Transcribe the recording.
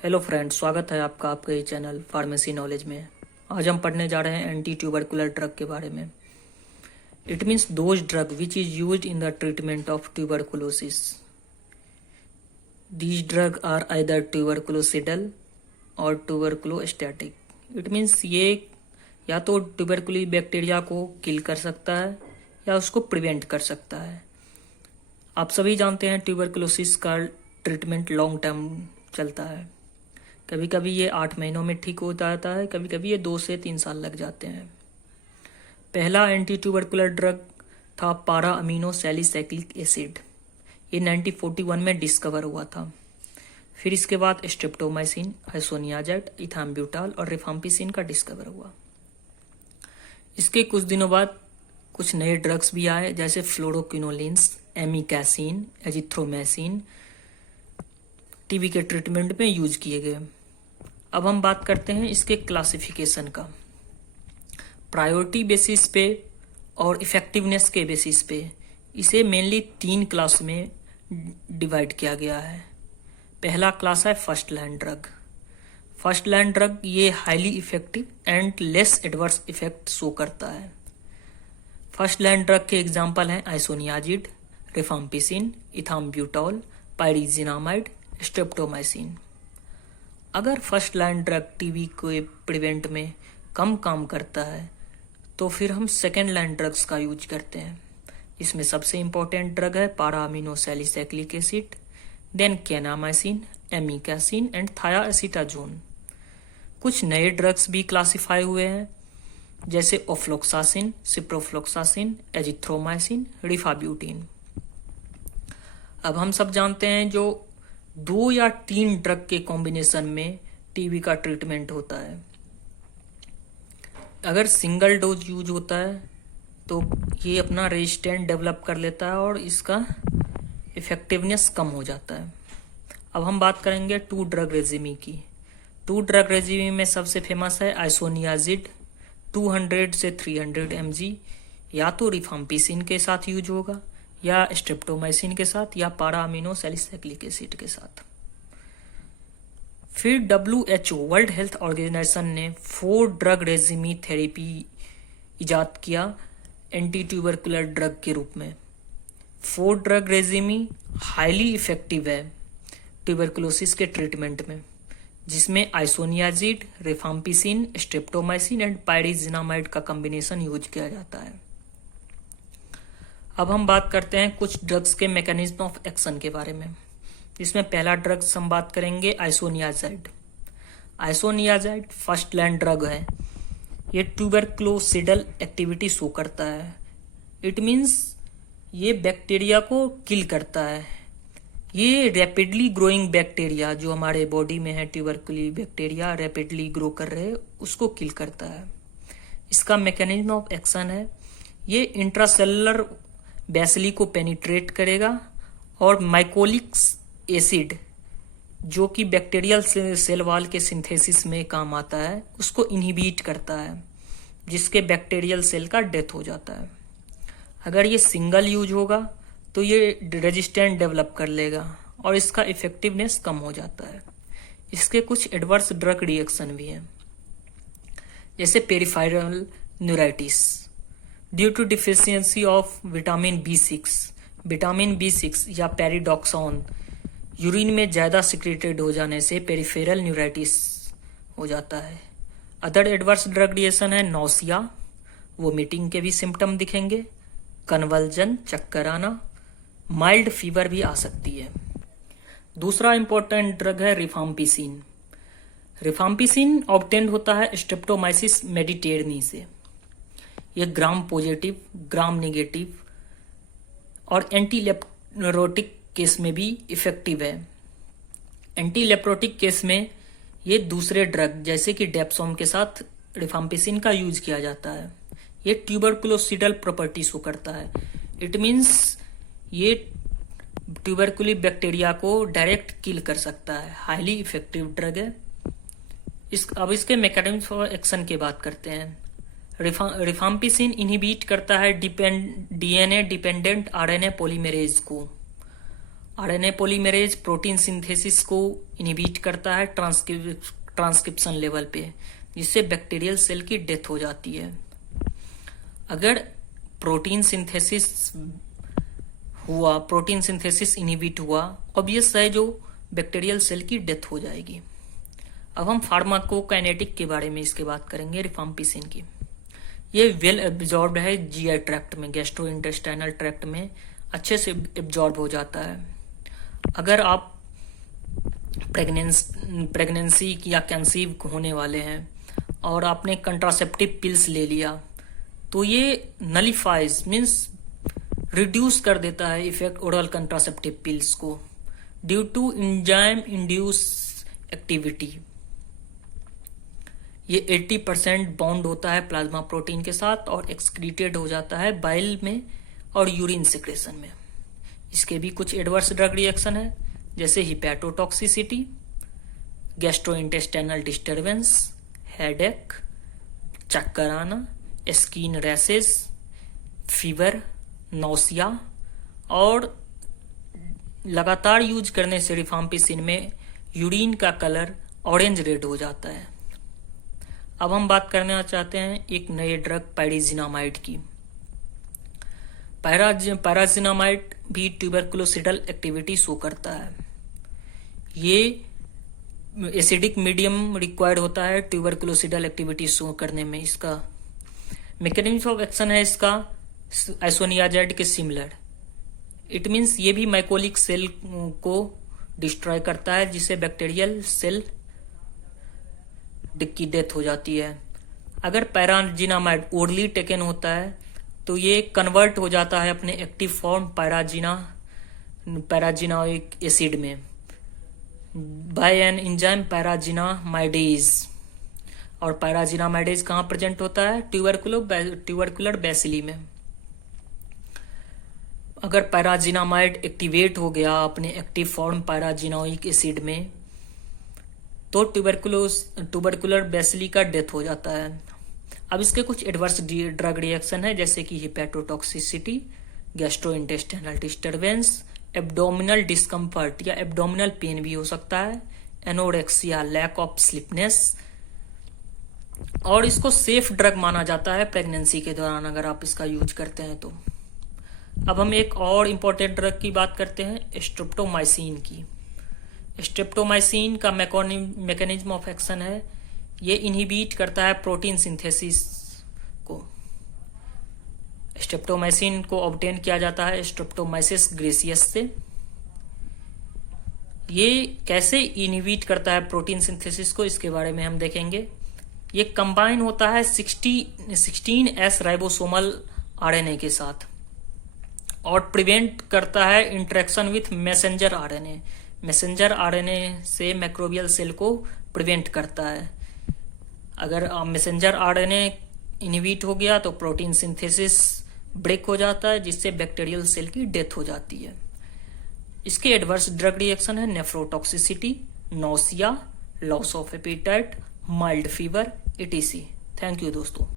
Hello friends, स्वागत है आपका आपके ही चैनल फार्मेसी नॉलेज में। आज हम पढ़ने जा रहे हैं एंटी ट्यूबरकुलर ड्रग के बारे में। It means those drug which is used in the treatment of tuberculosis. These drug are either tuberculocidal और ट्यूबरकुलोस्टैटिक। इट मीन्स ये या तो ट्यूबरकुली बैक्टीरिया को किल कर सकता है या उसको प्रिवेंट कर सकता है। आप सभी जानते हैं ट्यूबरकुलोसिस का ट्रीटमेंट लॉन्ग टर्म चलता है। कभी कभी ये 8 महीनों में ठीक हो जाता है, कभी कभी ये 2 से 3 साल लग जाते हैं। पहला एंटी ट्यूबरकुलर ड्रग था पारा अमीनो सैलिसाइक्लिक एसिड। ये 1941 में डिस्कवर हुआ था। फिर इसके बाद स्ट्रेप्टोमाइसिन, आइसोनियाज़ेड, इथाम्ब्यूटाल और रिफाम्पिसिन का डिस्कवर हुआ। इसके कुछ दिनों बाद कुछ नए ड्रग्स भी आए, जैसे फ्लोरोक्विनोलिन्स, एमिकैसिन, एजिथ्रोमाइसिन टीबी के ट्रीटमेंट में यूज किए गए। अब हम बात करते हैं इसके क्लासिफिकेशन का। प्रायोरिटी बेसिस पे और इफेक्टिवनेस के बेसिस पे इसे मेनली 3 क्लास में डिवाइड किया गया है। पहला क्लास है first line drug. First line drug ये highly effective and less adverse effect show करता है। फर्स्ट लाइन ड्रग के एग्जाम्पल हैं isoniazid, rifampicin, ethambutol, pyrazinamide, streptomycin. अगर फर्स्ट लाइन ड्रग टीबी के प्रिवेंट में कम काम करता है तो फिर हम सेकेंड लाइन ड्रग्स का यूज करते हैं। इसमें सबसे इम्पोर्टेंट ड्रग है para amino salicylic acid, then kanamycin, amikacin and thiacetazone. कुछ नए ड्रग्स भी क्लासिफाई हुए हैं, जैसे ओफ्लोक्सासिन, सिप्रोफ्लोक्सासिन, एजिथ्रोमाइसिन, रिफाब्यूटिन। अब हम सब जानते हैं जो 2 या 3 ड्रग के कॉम्बिनेशन में टीबी का ट्रीटमेंट होता है। अगर सिंगल डोज यूज होता है तो ये अपना रेजिस्टेंट डेवलप कर लेता है और इसका इफेक्टिवनेस कम हो जाता है। अब हम बात करेंगे 2 ड्रग रेजिमी की। 2 ड्रग रेजिमी में सबसे फेमस है आइसोनियाजिड, 200 से 300 mg, या तो रिफाम्पिसिन के साथ यूज होगा या स्ट्रेप्टोमाइसिन के साथ या पारा अमीनो सैलिसाइक्लिक एसिड के साथ। फिर WHO वर्ल्ड हेल्थ ऑर्गेनाइजेशन ने 4 ड्रग रेजिमी थेरेपी इजाद किया एंटी ट्यूबरकुलर ड्रग के रूप में। 4 ड्रग रेजिमी हाईली इफेक्टिव है ट्यूबरकुलोसिस के ट्रीटमेंट में, जिसमें आइसोनियाजिड, रिफाम्पिसिन, स्ट्रेप्टोमाइसिन एंड पायरिजिनामाइड का कॉम्बिनेशन यूज किया जाता है। अब हम बात करते हैं कुछ ड्रग्स के मैकेनिज्म ऑफ एक्शन के बारे में। इसमें पहला ड्रग्स हम बात करेंगे isoniazid. Isoniazid first line drug है। ये ट्यूबरक्लोसिडल एक्टिविटी शो करता है। इट मीन्स ये बैक्टीरिया को किल करता है। ये रैपिडली ग्रोइंग बैक्टीरिया जो हमारे बॉडी में है, ट्यूबरकुली बैक्टीरिया रैपिडली ग्रो कर रहे, उसको किल करता है। इसका मैकेनिज्म ऑफ एक्शन है, ये इंट्रासेलुलर बेसिली को पेनिट्रेट करेगा और माइकोलिक एसिड जो कि बैक्टीरियल सेल वॉल के सिंथेसिस में काम आता है, उसको इनहिबिट करता है, जिसके बैक्टीरियल सेल का डेथ हो जाता है। अगर ये सिंगल यूज होगा तो ये रेजिस्टेंट डेवलप कर लेगा और इसका इफेक्टिवनेस कम हो जाता है। इसके कुछ एडवर्स ड्रग रिएक्शन भी हैं, जैसे peripheral neuritis due to deficiency of vitamin B6 या पेरिडॉक्सोन यूरिन में ज़्यादा सिक्रेटेड हो जाने से पेरिफेरल न्यूराइटिस हो जाता है। अदर एडवर्स ड्रग रिएक्शन है नौसिया, वोमिटिंग के भी सिम्टम दिखेंगे, कन्वल्जन, चक्कर आना, माइल्ड फीवर भी आ सकती है। दूसरा इंपॉर्टेंट ड्रग है रिफाम्पिसिन। रिफाम्पिसिन ऑब्टेन्ड होता है स्ट्रेप्टोमाइसिस मेडिटेरनी से। यह ग्राम पॉजिटिव, ग्राम नेगेटिव और एंटी लेप्रोटिक केस में भी इफेक्टिव है। एंटी लेप्रोटिक केस में ये दूसरे ड्रग जैसे कि डेप्सोम के साथ रिफाम्पिसिन का यूज किया जाता है। ये ट्यूबरकुलोसिडल प्रॉपर्टी शो करता है। इट मीन्स ये ट्यूबरकुली बैक्टीरिया को डायरेक्ट किल कर सकता है। हाईली इफेक्टिव ड्रग है। अब इसके मैकेनिज्म ऑफ एक्शन की बात करते हैं। रिफाम्पिसिन इनहिबिट करता है DNA डिपेंडेंट RNA पॉलीमरेज को। आरएनए पॉलीमरेज प्रोटीन सिंथेसिस को इनहिबिट करता है ट्रांसक्रिप्शन लेवल पे, जिससे बैक्टीरियल सेल की डेथ हो जाती है। अगर प्रोटीन सिंथेसिस इनहिबिट हुआ, ऑब्वियस है जो बैक्टीरियल सेल की डेथ हो जाएगी। अब हम फार्माकोकाइनेटिक के बारे में इसके बात करेंगे, रिफाम्पिसिन की। ये वेल एब्जॉर्ब्ड है जीआई ट्रैक्ट में, गैस्ट्रो इंटेस्टाइनल ट्रैक्ट में अच्छे से एब्जॉर्ब हो जाता है। अगर आप प्रेगनेंसी या कंसीव होने वाले हैं और आपने कंट्रासेप्टिव पिल्स ले लिया, तो ये नलिफाइज मीन्स रिड्यूस कर देता है इफेक्ट ओरल कंट्रासेप्टिव पिल्स को due to enzyme induce activity. ये 80% बॉन्ड होता है प्लाज्मा प्रोटीन के साथ और एक्सक्रीटेड हो जाता है बाइल में और यूरिन सेक्रेशन में। इसके भी कुछ एडवर्स ड्रग रिएक्शन है, जैसे हिपैटोटॉक्सिसिटी, गैस्ट्रोइंटेस्टाइनल डिस्टर्बेंस, हेडेक, चक्कर आना, स्किन रैशेस, फीवर, नौसिया, और लगातार यूज करने से रिफाम्पिसिन में यूरिन का कलर ऑरेंज रेड हो जाता है। अब हम बात करना चाहते हैं एक नए ड्रग पायरिजिनामाइड की। पायराजिनामाइड भी ट्यूबरकुलोसिडल एक्टिविटी शो करता है। ये एसिडिक मीडियम रिक्वायर्ड होता है ट्यूबरकुलोसिडल एक्टिविटी शो करने में। इसका मैकेनिज्म ऑफ एक्शन है इसका आइसोनियाजाइड के सिमिलर। इट मीन्स ये भी माइकोलिक सेल को डिस्ट्रॉय करता है, जिससे बैक्टीरियल सेल की डेथ हो जाती है। अगर पैराजिनामाइड ओरली टेकन होता है तो ये कन्वर्ट हो जाता है अपने एक्टिव फॉर्म पैराजिनाइक एसिड में बाय एन एंजाइम पैराजिनामाइडेज। और पैराजिनामाइडेज कहाँ प्रेजेंट होता है? ट्यूबरकुलर बैसिली में। अगर पैराजिनामाइड एक्टिवेट हो गया अपने एक्टिव फॉर्म पैराजिनाइक एसिड में, तो ट्यूबरकुलर बैसिली का डेथ हो जाता है। अब इसके कुछ एडवर्स ड्रग रिएक्शन है, जैसे कि हिपैटोटॉक्सिसिटी, गैस्ट्रोइंटेस्टाइनल डिस्टर्बेंस, एब्डोमिनल डिस्कम्फर्ट या एब्डोमिनल पेन भी हो सकता है, एनोरेक्सिया, लैक ऑफ स्लीपनेस। और इसको सेफ ड्रग माना जाता है प्रेगनेंसी के दौरान अगर आप इसका यूज करते हैं तो। अब हम एक और इम्पोर्टेंट ड्रग की बात करते हैं, स्ट्रेप्टोमाइसिन की। स्ट्रेप्टोमाइसिन का मैकेनिज्म ऑफ एक्शन है, ये इनहिबिट करता है प्रोटीन सिंथेसिस को। स्ट्रेप्टोमाइसिन को ऑब्टेन किया जाता है स्ट्रेप्टोमाइसिस ग्रेसियस से। ये कैसे इनहिबिट करता है प्रोटीन सिंथेसिस को, इसके बारे में हम देखेंगे। ये कंबाइन होता है 16S राइबोसोमल आरएनए के साथ और प्रिवेंट करता है interaction with messenger RNA. Messenger RNA से मैक्रोबियल सेल को प्रिवेंट करता है। अगर मैसेंजर आरएनए इनहिबिट हो गया तो प्रोटीन सिंथेसिस ब्रेक हो जाता है, जिससे बैक्टीरियल सेल की डेथ हो जाती है। इसके एडवर्स ड्रग रिएक्शन है nephrotoxicity, nausea, loss of appetite, mild fever, etc। Thank you दोस्तों।